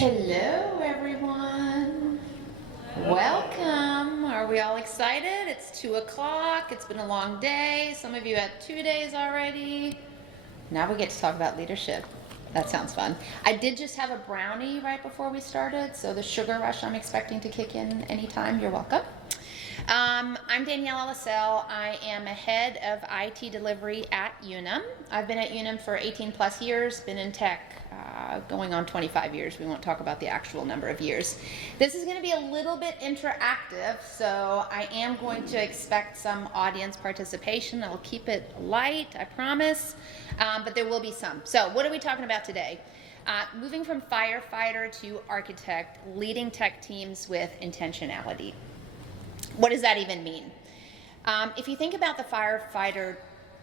Hello, everyone. Welcome. Are we all excited? It's 2 o'clock. It's been a long day. Some of you had 2 days already. Now we get to talk about leadership. That sounds fun. I did just have a brownie right before we started, so the sugar rush I'm expecting to kick in anytime. You're welcome. I'm Daniela LaCelle. I am a head of IT delivery at Unum. I've been at Unum for 18 plus years, been in tech going on 25 years. We won't talk about the actual number of years. This is going to be a little bit interactive, so I am going to expect some audience participation. I'll keep it light, I promise, but there will be some. So what are we talking about today? Moving from firefighter to architect, leading tech teams with intentionality. What does that even mean? If you think about the firefighter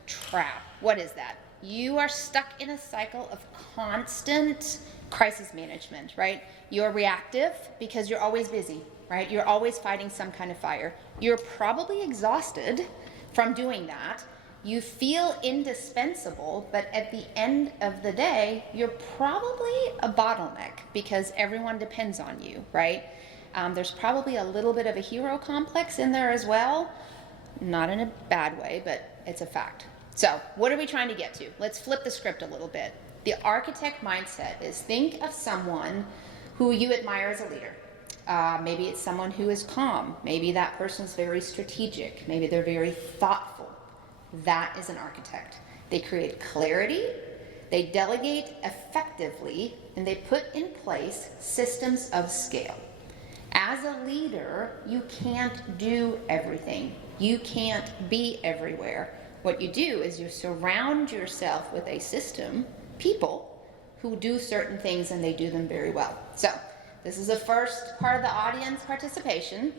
trap, what is that? You are stuck in a cycle of constant crisis management, right? You're reactive because you're always busy, right? You're always fighting some kind of fire. You're probably exhausted from doing that. You feel indispensable, but at the end of the day, you're probably a bottleneck because everyone depends on you, right? There's probably a little bit of a hero complex in there as well. Not in a bad way, but it's a fact. So what are we trying to get to? Let's flip the script a little bit. The architect mindset is think of someone who you admire as a leader. Maybe it's someone who is calm. Maybe that person's very strategic. Maybe they're very thoughtful. That is an architect. They create clarity, they delegate effectively, and they put in place systems of scale. As a leader, you can't do everything. You can't be everywhere. What you do is you surround yourself with a system, people, who do certain things and they do them very well. So this is the first part of the audience participation.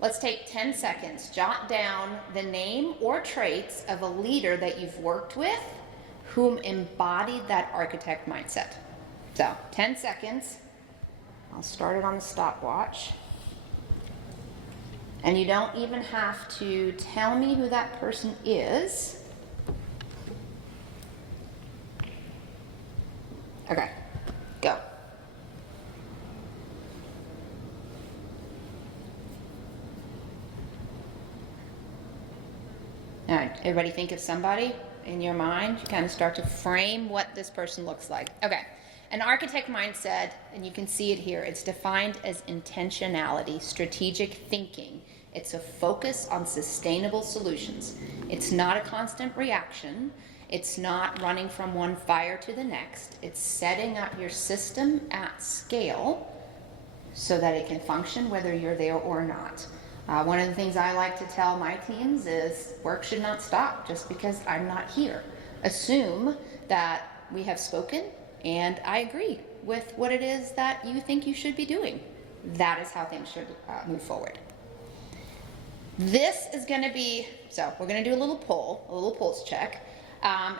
Let's take 10 seconds. Jot down the name or traits of a leader that you've worked with whom embodied that architect mindset. So 10 seconds. I'll start it on the stopwatch. And you don't even have to tell me who that person is. Okay, go. All right, everybody think of somebody in your mind. You kind of start to frame what this person looks like. Okay. An architect mindset, and you can see it here, it's defined as intentionality, strategic thinking. It's a focus on sustainable solutions. It's not a constant reaction. It's not running from one fire to the next. It's setting up your system at scale so that it can function whether you're there or not. One of the things I like to tell my teams is work should not stop just because I'm not here. Assume that we have spoken and I agree with what it is that you think you should be doing. That is how things should move forward. This is going to be, so we're going to do a little pulse check.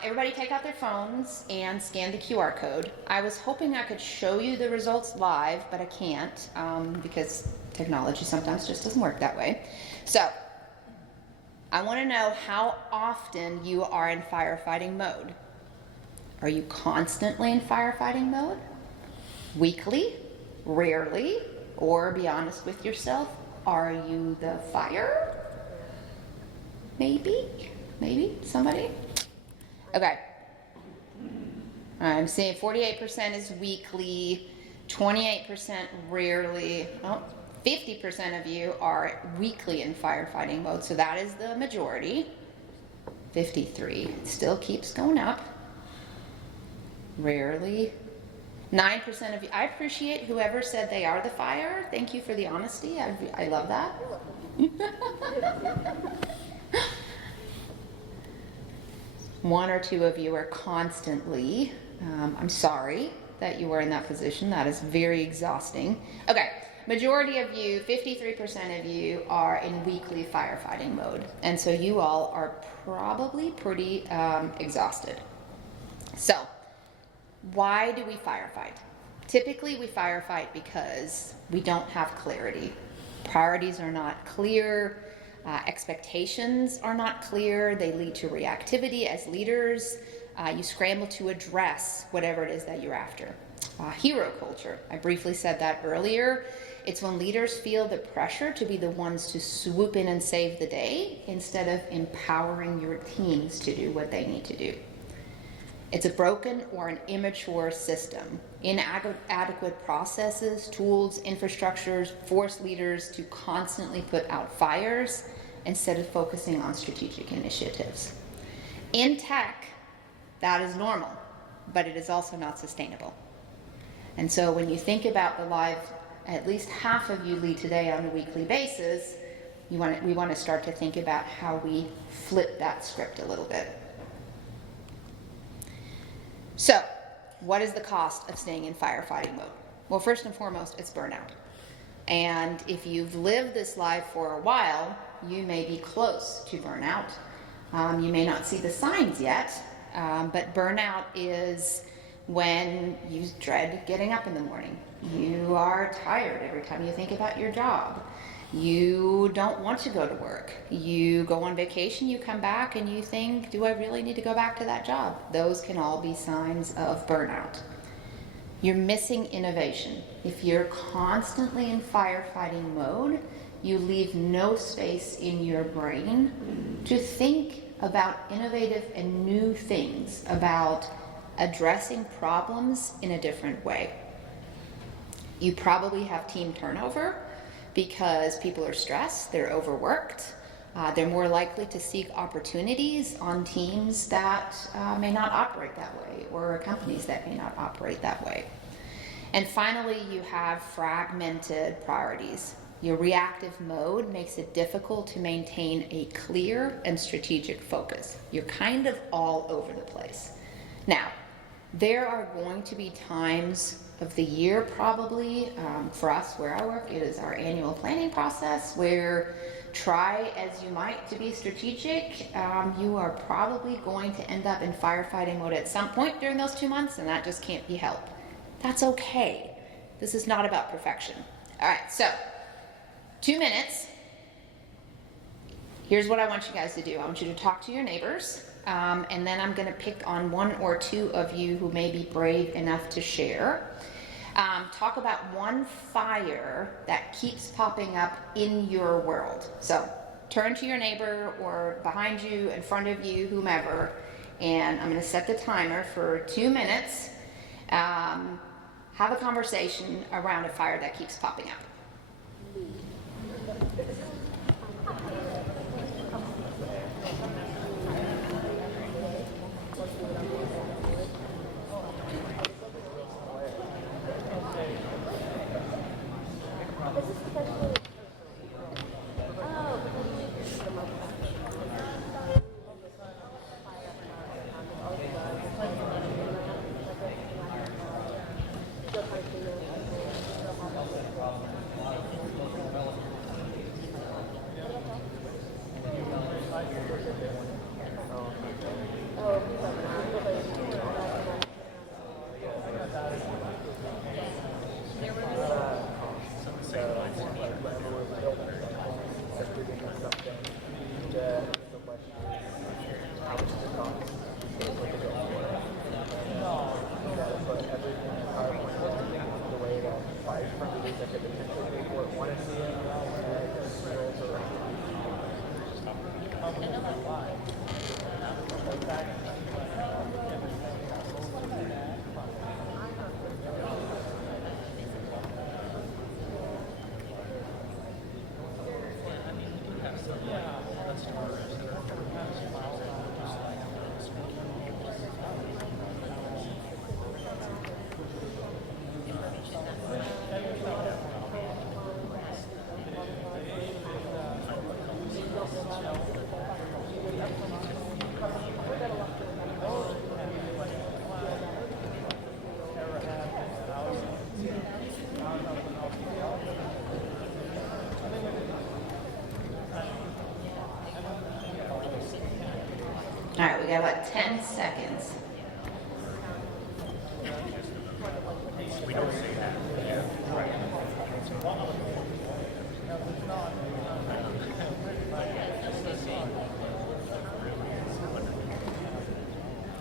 Everybody take out their phones and scan the QR code. I was hoping I could show you the results live, but I can't because technology sometimes just doesn't work that way. So I want to know how often you are in firefighting mode. Are you constantly in firefighting mode? Weekly? Rarely? Or be honest with yourself, are you the fire? Maybe? Somebody? Okay. I'm seeing 48% is weekly, 28% rarely. Oh, 50% of you are weekly in firefighting mode, so that is the majority. 53 still keeps going up. Rarely. 9% of you. I appreciate whoever said they are the fire. Thank you for the honesty. I love that. One or two of you are constantly. I'm sorry that you were in that position. That is very exhausting. Okay. Majority of you, 53% of you, are in weekly firefighting mode. And so you all are probably pretty exhausted. So, why do we firefight? Typically we firefight because we don't have clarity. Priorities are not clear, expectations are not clear, they lead to reactivity as leaders. You scramble to address whatever it is that you're after. hero culture. I briefly said that earlier. It's when leaders feel the pressure to be the ones to swoop in and save the day instead of empowering your teams to do what they need to do. It's a broken or an immature system. Inadequate processes, tools, infrastructures force leaders to constantly put out fires instead of focusing on strategic initiatives. In tech, that is normal, but it is also not sustainable. And so when you think about the lives at least half of you lead today on a weekly basis, we want to start to think about how we flip that script a little bit. So, what is the cost of staying in firefighting mode? Well, first and foremost, it's burnout. And if you've lived this life for a while, you may be close to burnout. You may not see the signs yet, but burnout is when you dread getting up in the morning. You are tired every time you think about your job. You don't want to go to work. You go on vacation, you come back, and you think, do I really need to go back to that job? Those can all be signs of burnout. You're missing innovation. If you're constantly in firefighting mode, you leave no space in your brain to think about innovative and new things, about addressing problems in a different way. You probably have team turnover because people are stressed, they're overworked, they're more likely to seek opportunities on teams that may not operate that way, or companies that may not operate that way. And finally, you have fragmented priorities. Your reactive mode makes it difficult to maintain a clear and strategic focus. You're kind of all over the place. Now, there are going to be times of the year probably, for us where I work, it is our annual planning process where, try as you might to be strategic, you are probably going to end up in firefighting mode at some point during those 2 months, and that just can't be helped. That's okay. This is not about perfection. All right, so 2 minutes. Here's what I want you guys to do. I want you to talk to your neighbors, and then I'm going to pick on 1 or 2 of you who may be brave enough to share. Talk about one fire that keeps popping up in your world. So turn to your neighbor or behind you, in front of you, whomever, and I'm going to set the timer for 2 minutes. Have a conversation around a fire that keeps popping up. All right, we got about 10 seconds.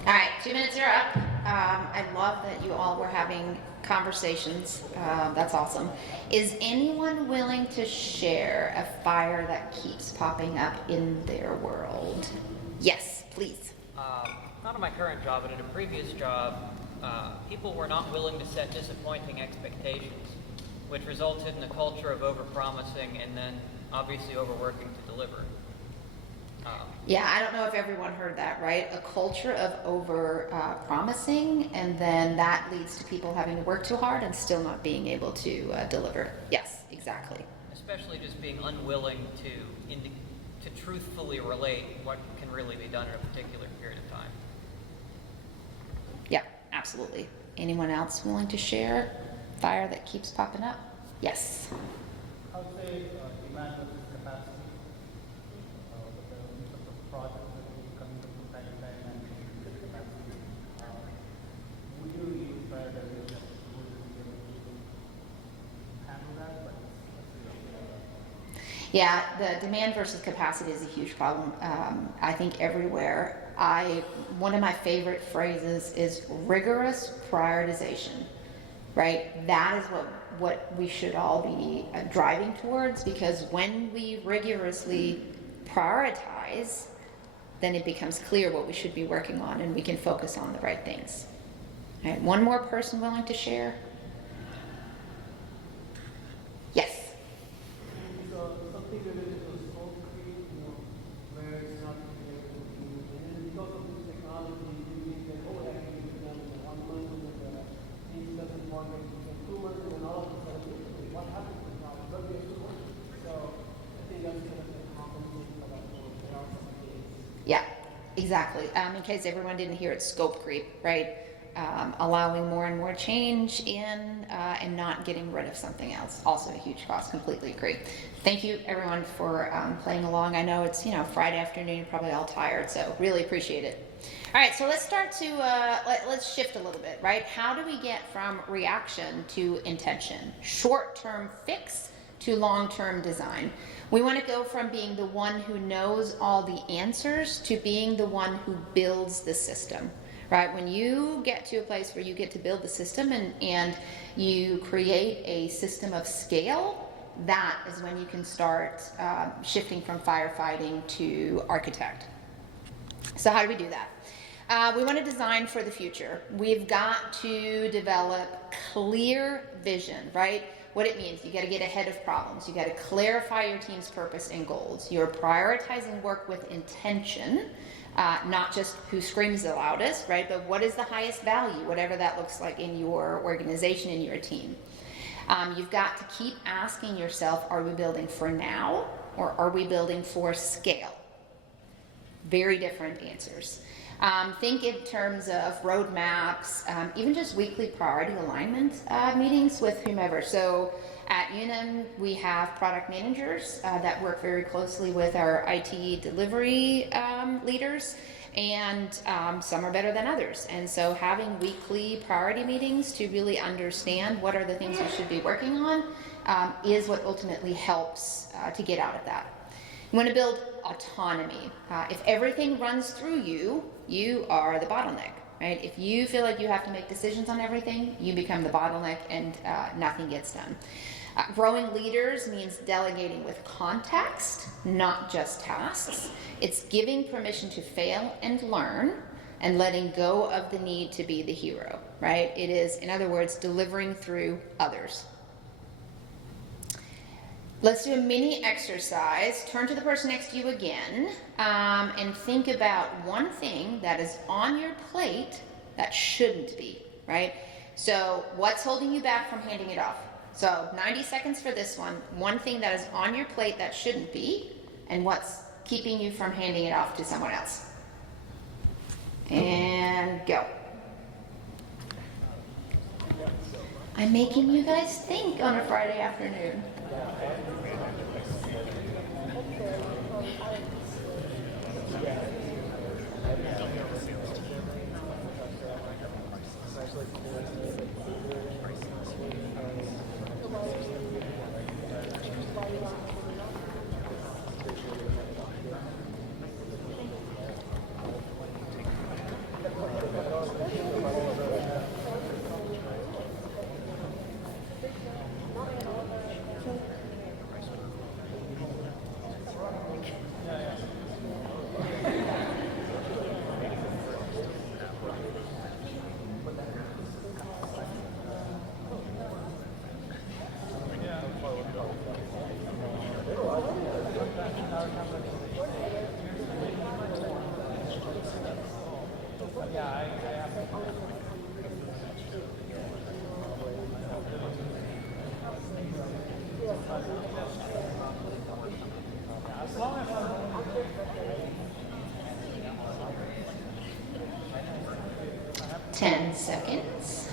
All right, 2 minutes are up. I love that you all were having conversations. That's awesome. Is anyone willing to share a fire that keeps popping up in their world? Yes, please. Not in my current job, but at a previous job, people were not willing to set disappointing expectations, which resulted in a culture of overpromising and then obviously overworking to deliver. Yeah, I don't know if everyone heard that, right? A culture of over promising, and then that leads to people having to work too hard and still not being able to deliver. Yes, exactly. Especially just being unwilling to truthfully relate what can really be done in a particular period of time. Yeah, absolutely. Anyone else willing to share fire that keeps popping up? Yes. I would say demand versus capacity. In terms of projects that will be coming from time to time and the capacity. Would you really prioritize that? Would you be able to handle that? But Yeah, the demand versus capacity is a huge problem. I think everywhere. One of my favorite phrases is rigorous prioritization, right? That is what we should all be driving towards, because when we rigorously prioritize, then it becomes clear what we should be working on and we can focus on the right things. All right, one more person willing to share? Yes. so something related to smoke creep, where it's not and then because of this technology, you think that I can get it done in 1 month, and then things doesn't work in 2 months, and then all of a sudden, what happens now? It's going to be too much. So I think that's kind of the compensation for that. There are some things. Yeah, exactly. In case everyone didn't hear it, scope creep, right? Allowing more and more change in and not getting rid of something else. Also a huge cost, completely agree. Thank you everyone for playing along. I know it's Friday afternoon, you're probably all tired, so really appreciate it. All right, so let's start to, let's shift a little bit, right? How do we get from reaction to intention? Short-term fix to long-term design. We want to go from being the one who knows all the answers to being the one who builds the system. Right? When you get to a place where you get to build the system and you create a system of scale, that is when you can start shifting from firefighting to architect. So how do we do that? We want to design for the future. We've got to develop clear vision, right? What it means, you got to get ahead of problems. You got to clarify your team's purpose and goals. You're prioritizing work with intention. Not just who screams the loudest, right? But what is the highest value, whatever that looks like in your organization, in your team. You've got to keep asking yourself, are we building for now or are we building for scale? Very different answers. Think in terms of roadmaps, even just weekly priority alignment meetings with whomever. So at Unum, we have product managers that work very closely with our IT delivery leaders, and some are better than others. And so having weekly priority meetings to really understand what are the things we should be working on is what ultimately helps to get out of that. You want to build autonomy. If everything runs through you, you are the bottleneck. Right? If you feel like you have to make decisions on everything, you become the bottleneck and nothing gets done. Growing leaders means delegating with context, not just tasks. It's giving permission to fail and learn and letting go of the need to be the hero, right? It is, in other words, delivering through others. Let's do a mini exercise. Turn to the person next to you again and think about one thing that is on your plate that shouldn't be, right? So what's holding you back from handing it off? So 90 seconds for this one. One thing that is on your plate that shouldn't be, and what's keeping you from handing it off to someone else. And go. I'm making you guys think on a Friday afternoon. 10 seconds.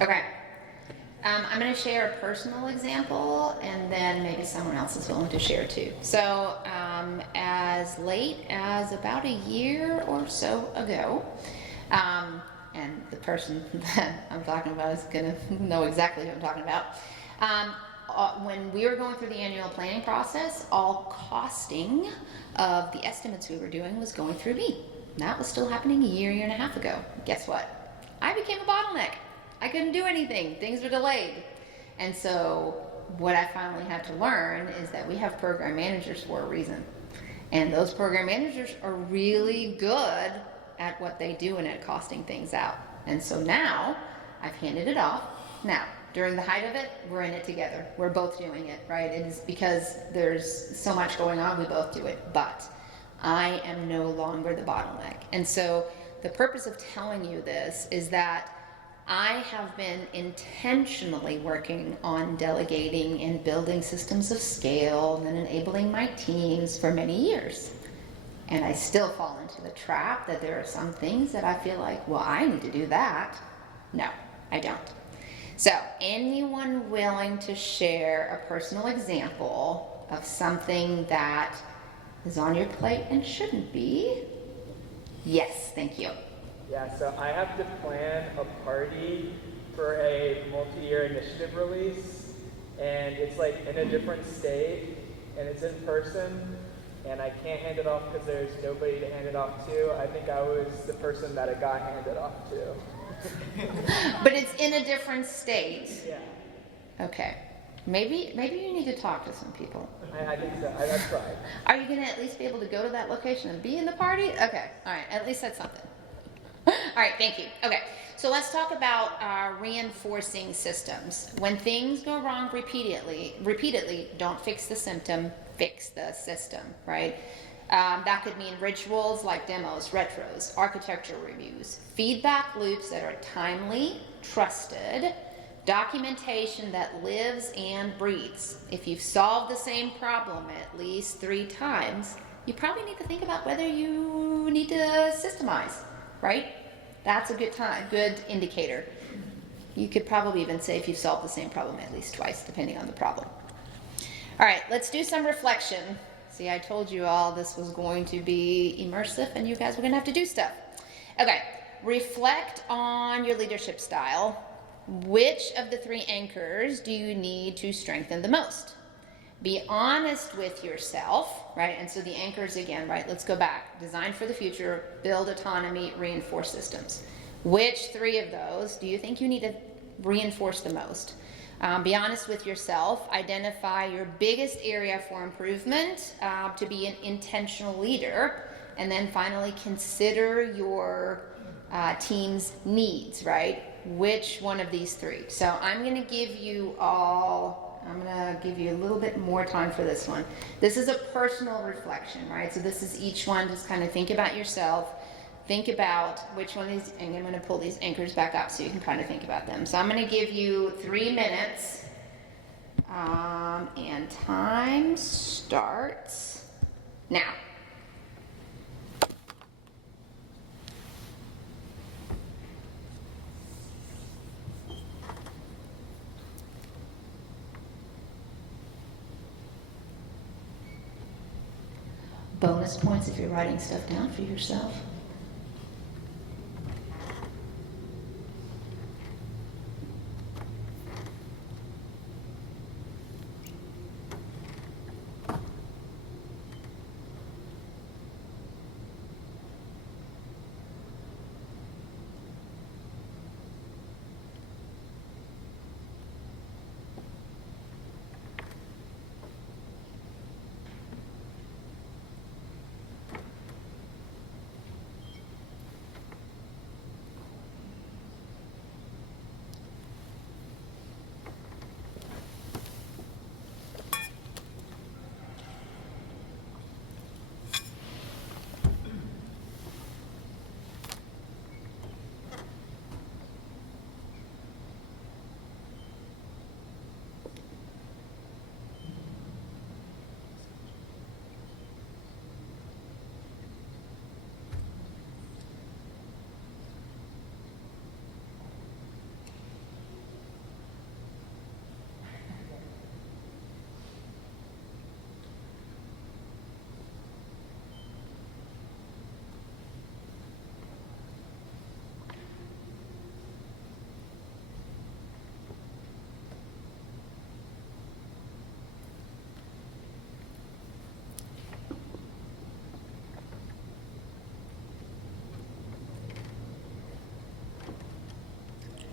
Okay. I'm going to share a personal example, and then maybe someone else is willing to share too. So, as late as about a year or so ago, and the person that I'm talking about is going to know exactly who I'm talking about. When we were going through the annual planning process, all costing of the estimates we were doing was going through me. That was still happening a year and a half ago. Guess what? I became a bottleneck. I couldn't do anything. Things were delayed. And so what I finally had to learn is that we have program managers for a reason. And those program managers are really good at what they do and at costing things out. And so now I've handed it off. Now, during the height of it, we're in it together. We're both doing it, right? It is because there's so much going on, we both do it. But I am no longer the bottleneck. And so the purpose of telling you this is that I have been intentionally working on delegating and building systems of scale and enabling my teams for many years. And I still fall into the trap that there are some things that I feel like, well, I need to do that. No, I don't. So, anyone willing to share a personal example of something that is on your plate and shouldn't be? Yes, thank you. Yeah, so I have to plan a party for a multi-year initiative release, and it's like in a different state, and it's in person, and I can't hand it off because there's nobody to hand it off to. I think I was the person that it got handed off to. But it's in a different state. Yeah. Okay. Maybe you need to talk to some people. I think so. I've tried. Are you going to at least be able to go to that location and be in the party? Okay. All right. At least that's something. All right. Thank you. Okay. So let's talk about reinforcing systems. When things go wrong repeatedly, don't fix the symptom, fix the system, right? That could mean rituals like demos, retros, architecture reviews, feedback loops that are timely, trusted, documentation that lives and breathes. If you've solved the same problem at least 3 times, you probably need to think about whether you need to systemize, right? That's a good indicator. You could probably even say if you've solved the same problem at least twice, depending on the problem. All right, let's do some reflection. See, I told you all this was going to be immersive and you guys were going to have to do stuff. Okay, reflect on your leadership style. Which of the 3 anchors do you need to strengthen the most? Be honest with yourself, right? And so the anchors again, right? Let's go back. Design for the future, build autonomy, reinforce systems. Which 3 of those do you think you need to reinforce the most? Be honest with yourself. Identify your biggest area for improvement to be an intentional leader. And then finally, consider your team's needs, right? Which one of these 3? So I'm going to give you a little bit more time for this one. This is a personal reflection, right? So this is each one, just kind of think about yourself. Think about which one is, and I'm going to pull these anchors back up so you can kind of think about them. So I'm going to give you 3 minutes, and time starts now. Bonus points if you're writing stuff down for yourself.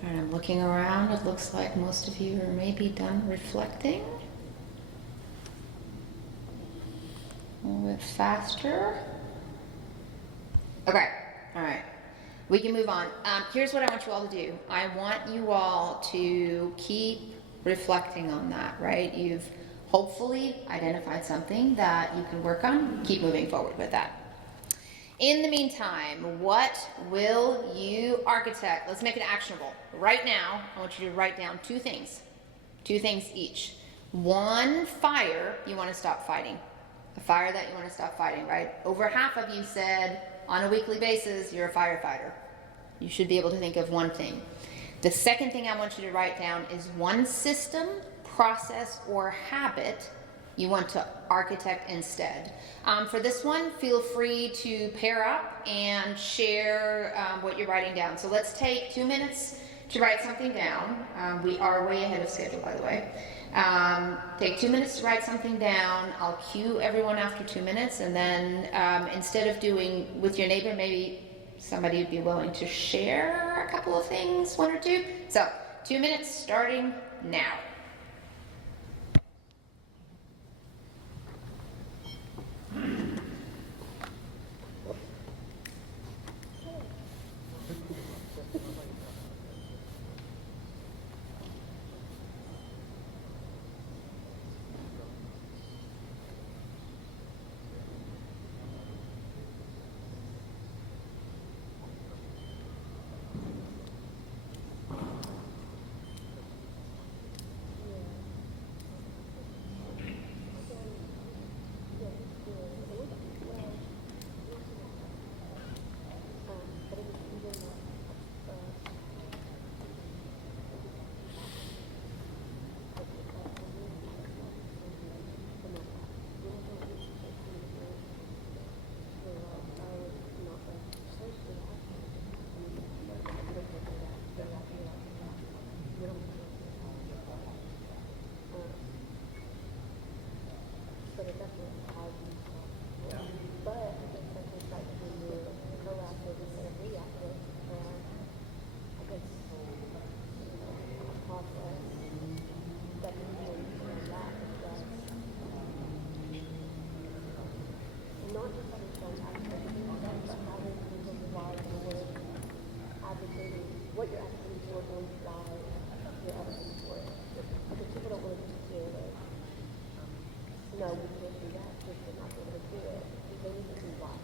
All right, I'm looking around. It looks like most of you are maybe done reflecting. A little bit faster. Okay, all right. We can move on. Here's what I want you all to do. I want you all to keep reflecting on that, right? You've hopefully identified something that you can work on. Keep moving forward with that. In the meantime, what will you architect? Let's make it actionable. Right now, I want you to write down two things each. One fire you want to stop fighting. A fire that you want to stop fighting, right? Over half of you said on a weekly basis you're a firefighter. You should be able to think of one thing. The second thing I want you to write down is one system, process, or habit you want to architect instead. For this one, feel free to pair up and share what you're writing down. So let's take 2 minutes to write something down. We are way ahead of schedule, by the way. Take 2 minutes to write something down. I'll cue everyone after 2 minutes, and then instead of doing with your neighbor, maybe somebody would be willing to share a couple of things, one or two. So 2 minutes starting now.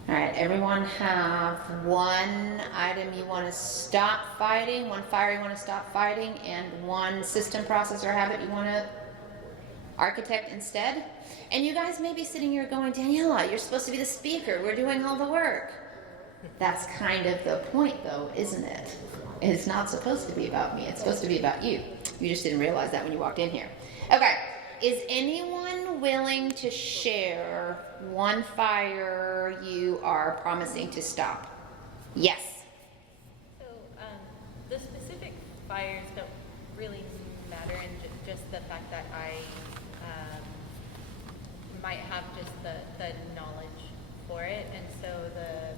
All right, everyone have one item you want to stop fighting, one fire you want to stop fighting, and one system, process, or habit you want to architect instead. And you guys may be sitting here going, Daniela, you're supposed to be the speaker. We're doing all the work. That's kind of the point, though, isn't it? It's not supposed to be about me. It's supposed to be about you. You just didn't realize that when you walked in here. Okay, is anyone willing to share one fire you are promising to stop? Yes. So the specific fires don't really matter, and just the fact that I might have just the knowledge for it, and so the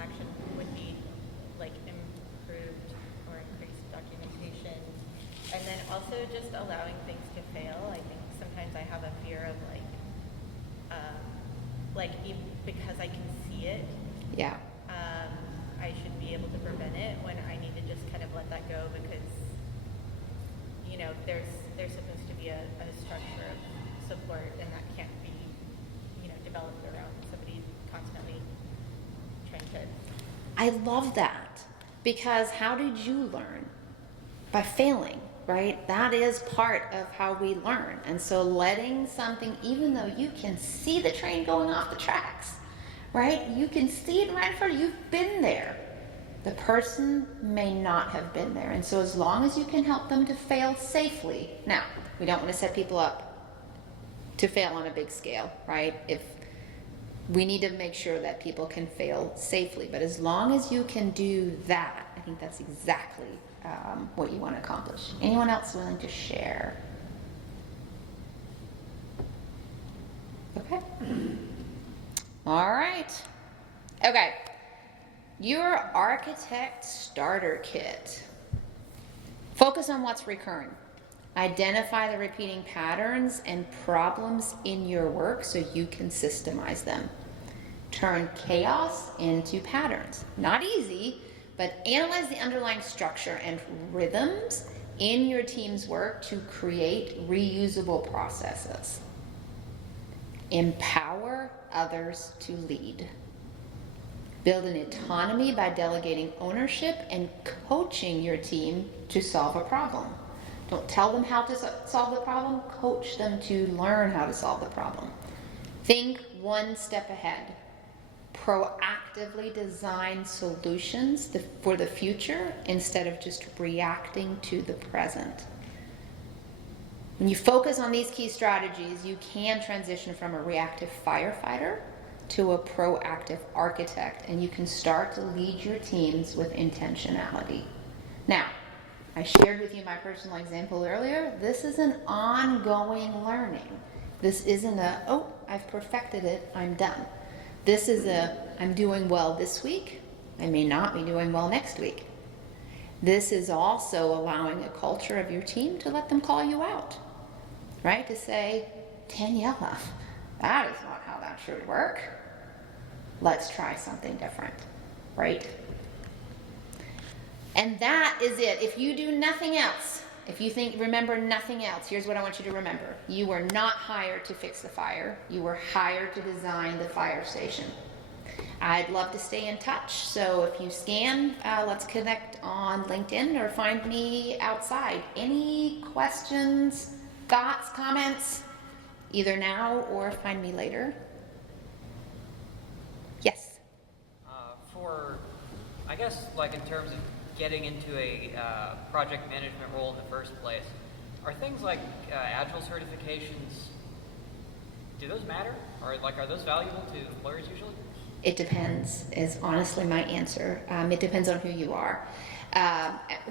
action would be like improved or increased documentation, and then also just allowing things to fail. I think sometimes I have a fear of because I can see it. Yeah. I should be able to prevent it when I need to just kind of let that go, because there's supposed to be a structure of support, and that can't be developed around somebody constantly trying to. I love that, because how did you learn? By failing, right? That is part of how we learn. And so letting something, even though you can see the train going off the tracks, right? You can see it right in front of you. You've been there. The person may not have been there. And so as long as you can help them to fail safely. Now, we don't want to set people up to fail on a big scale, right? If we need to make sure that people can fail safely. But as long as you can do that, I think that's exactly what you want to accomplish. Anyone else willing to share? Okay. All right. Okay. Your architect starter kit. Focus on what's recurring. Identify the repeating patterns and problems in your work so you can systemize them. Turn chaos into patterns. Not easy, but analyze the underlying structure and rhythms in your team's work to create reusable processes. Empower others to lead. Build an autonomy by delegating ownership and coaching your team to solve a problem. Don't tell them how to solve the problem, coach them to learn how to solve the problem. Think one step ahead. Proactively design solutions for the future instead of just reacting to the present. When you focus on these key strategies, you can transition from a reactive firefighter to a proactive architect, and you can start to lead your teams with intentionality. Now, I shared with you my personal example earlier. This is an ongoing learning. This isn't oh, I've perfected it, I'm done. This is I'm doing well this week, I may not be doing well next week. This is also allowing a culture of your team to let them call you out, right? To say, Daniela, that is not how that should work. Let's try something different, right? And that is it. If you do nothing else, if you remember nothing else, here's what I want you to remember. You were not hired to fix the fire. You were hired to design the fire station. I'd love to stay in touch. So if you scan, let's connect on LinkedIn or find me outside. Any questions, thoughts, comments, either now or find me later? Yes. I guess, like in terms of getting into a project management role in the first place, are things like Agile certifications, do those matter? Or are those valuable to employers usually? It depends, is honestly my answer. It depends on who you are,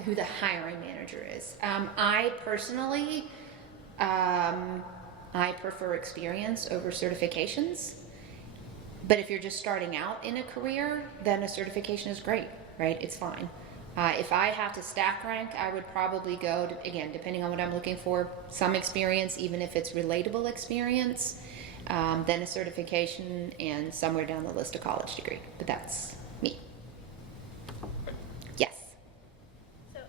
who the hiring manager is. I personally, I prefer experience over certifications. But if you're just starting out in a career, then a certification is great, right? It's fine. If I have to stack rank, I would probably go, again, depending on what I'm looking for, some experience, even if it's relatable experience, then a certification, and somewhere down the list a college degree. But that's me. Yes? So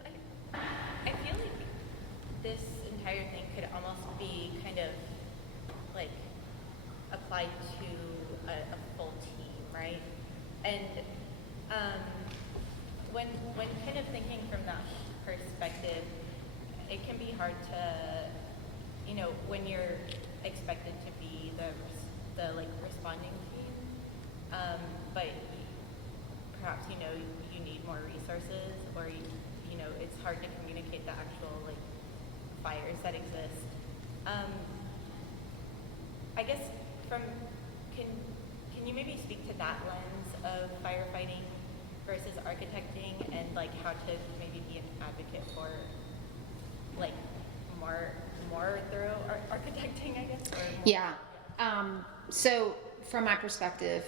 I feel like this entire thing could almost be kind of like applied to a full team, right? And when kind of thinking from that perspective, it can be hard to, when you're expected to be the responding team, but perhaps you need more resources, or it's hard to communicate the actual fires that exist. I guess can you maybe speak to that lens of firefighting versus architecting, and how to maybe be an advocate for more thorough architecting, I guess? Yeah. So from my perspective,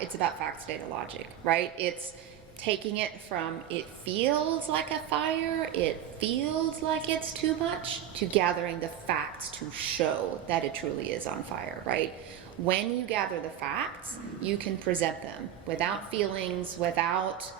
it's about facts, data, logic, right? It's taking it from it feels like a fire, it feels like it's too much, to gathering the facts to show that it truly is on fire, right? When you gather the facts, you can present them without feelings, without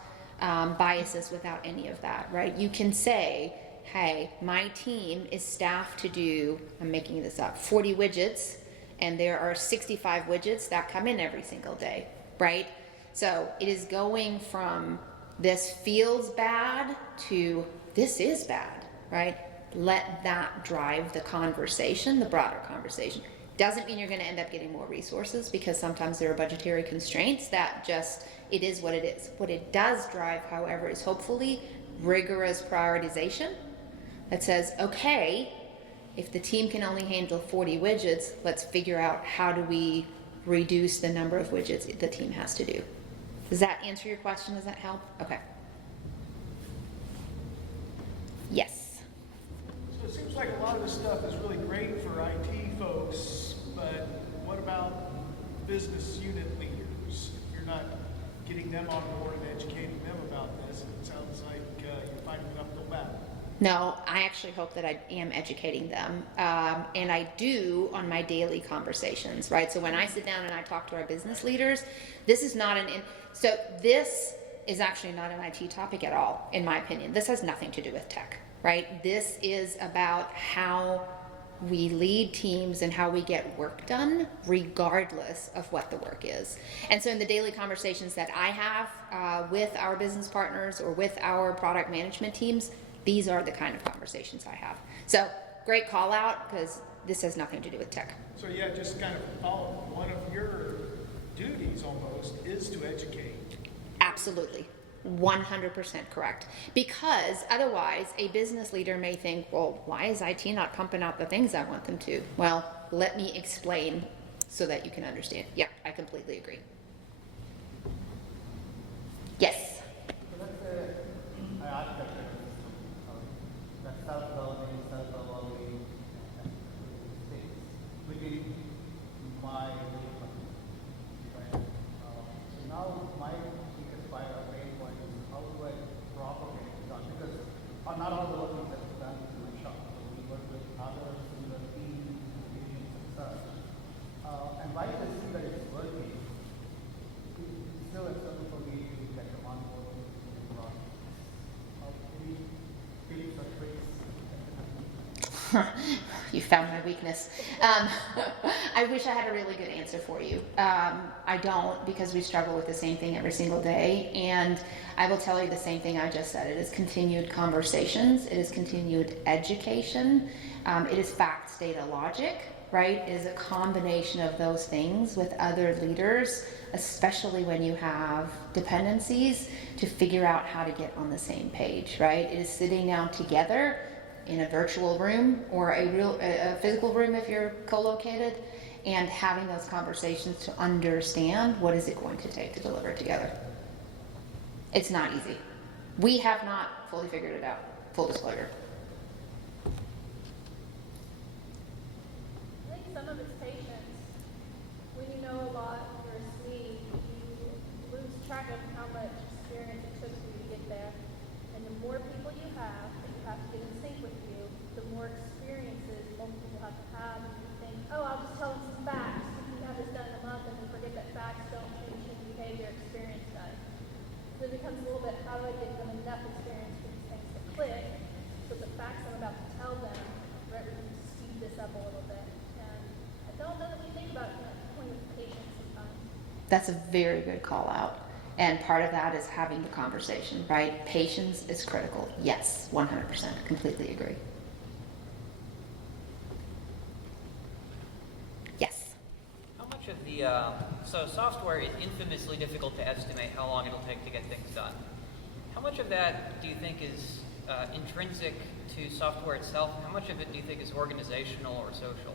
biases, without any of that, right? You can say, hey, my team is staffed to do, I'm making this up, 40 widgets, and there are 65 widgets that come in every single day, right? So it is going from this feels bad to this is bad, right? Let that drive the conversation, the broader conversation. Doesn't mean you're going to end up getting more resources, because sometimes there are budgetary constraints that just, it is what it is. What it does drive, however, is hopefully rigorous prioritization that says, okay, if the team can only handle 40 widgets, let's figure out how do we reduce the number of widgets the team has to do. Does that answer your question? Does that help? Okay. Yes. So it seems like a lot of this stuff is really great for IT folks, but what about business unit leaders? If you're not getting them on board and educating them about this, it sounds like you're fighting an uphill battle. No, I actually hope that I am educating them. And I do on my daily conversations, right? So when I sit down and I talk to our business leaders, this is not so this is actually not an IT topic at all, in my opinion. This has nothing to do with tech, right? This is about how we lead teams and how we get work done regardless of what the work is. And so in the daily conversations that I have with our business partners or with our product management teams, these are the kind of conversations I have. So great call out, because this has nothing to do with tech. So yeah, just kind of follow, one of your duties almost is to educate. Absolutely. 100% correct. Because otherwise, a business leader may think, well, why is IT not pumping out the things I want them to? Well, let me explain so that you can understand. Yeah, I completely agree. Yes. So let's say I architected a system that's self-governing, self-evolving, and states within my department, right? So now my biggest pain point is how do I propagate it done? Because not all the work is done in my shop. So we work with other similar teams, divisions, and such. And while I see that it's working, it's still a struggle for me to get them on board with the process. Any tips or tricks? You found my weakness. I wish I had a really good answer for you. I don't, because we struggle with the same thing every single day. And I will tell you the same thing I just said. It is continued conversations. It is continued education. It is facts, data, logic, right? It is a combination of those things with other leaders, especially when you have dependencies, to figure out how to get on the same page, right? It is sitting down together in a virtual room or a physical room if you're co-located, and having those conversations to understand what is it going to take to deliver it together. It's not easy. We have not fully figured it out, full disclosure. I think some of it's patience. When you know a lot, you're a SME, you lose track of how much experience it took for you to get there. And the more people you have that you have to get in sync with you, the more experiences most people have to have. And you think, oh, I'll just tell them some facts. You can have this done in a month, and then forget that facts don't change human behavior, experience does. So it becomes a little bit, how do I give them enough experience for these things to click, so the facts I'm about to tell them, right, we can speed this up a little bit. And I don't know that we think about it from that point of patience sometimes. That's a very good call out. And part of that is having the conversation, right? Patience is critical. Yes, 100%. Completely agree. Yes. How much of the, so software is infamously difficult to estimate how long it'll take to get things done. How much of that do you think is intrinsic to software itself? How much of it do you think is organizational or social?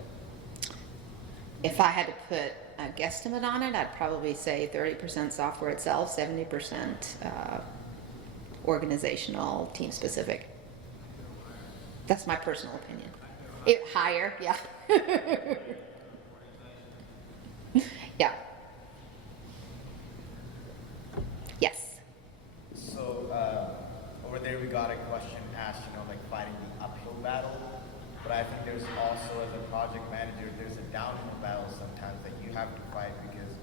If I had to put a guesstimate on it, I'd probably say 30% software itself, 70% organizational, team specific. That's my personal opinion. Higher, yeah. Yeah. Yes. So over there we got a question asked, like fighting the uphill battle. But I think there's also, as a project manager, there's a downhill battle sometimes that you have to fight because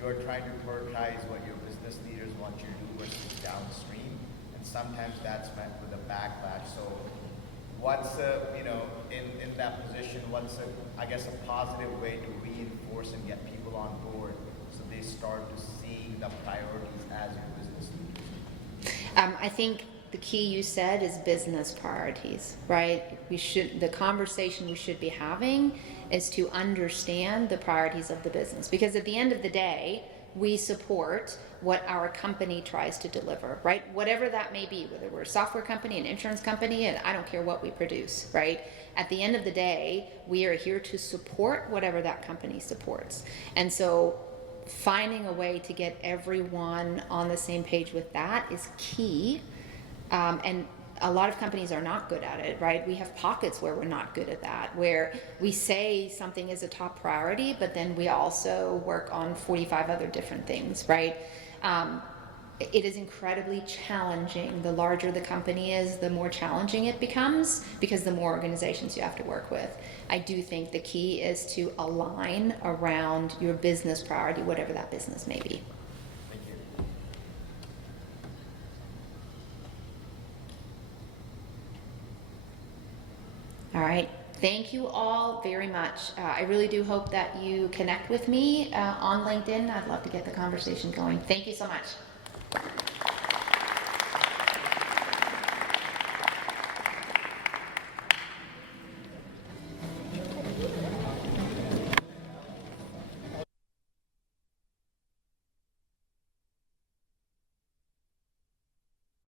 you're trying to prioritize what your business leaders want you to do versus downstream. And sometimes that's met with a backlash. So what's in that position, what's a positive way to reinforce and get people on board so they start to see the priorities as your business leaders? I think the key you said is business priorities, right? The conversation we should be having is to understand the priorities of the business, because at the end of the day, we support what our company tries to deliver, right? Whatever that may be, whether we're a software company, an insurance company, and I don't care what we produce, right? At the end of the day, we are here to support whatever that company supports. And so finding a way to get everyone on the same page with that is key. And a lot of companies are not good at it, right? We have pockets where we're not good at that, where we say something is a top priority, but then we also work on 45 other different things, right? it is incredibly challenging. The larger the company is, the more challenging it becomes because the more organizations you have to work with. I do think the key is to align around your business priority, whatever that business may be. Thank you. All right. Thank you all very much. I really do hope that you connect with me on LinkedIn. I'd love to get the conversation going. Thank you so much.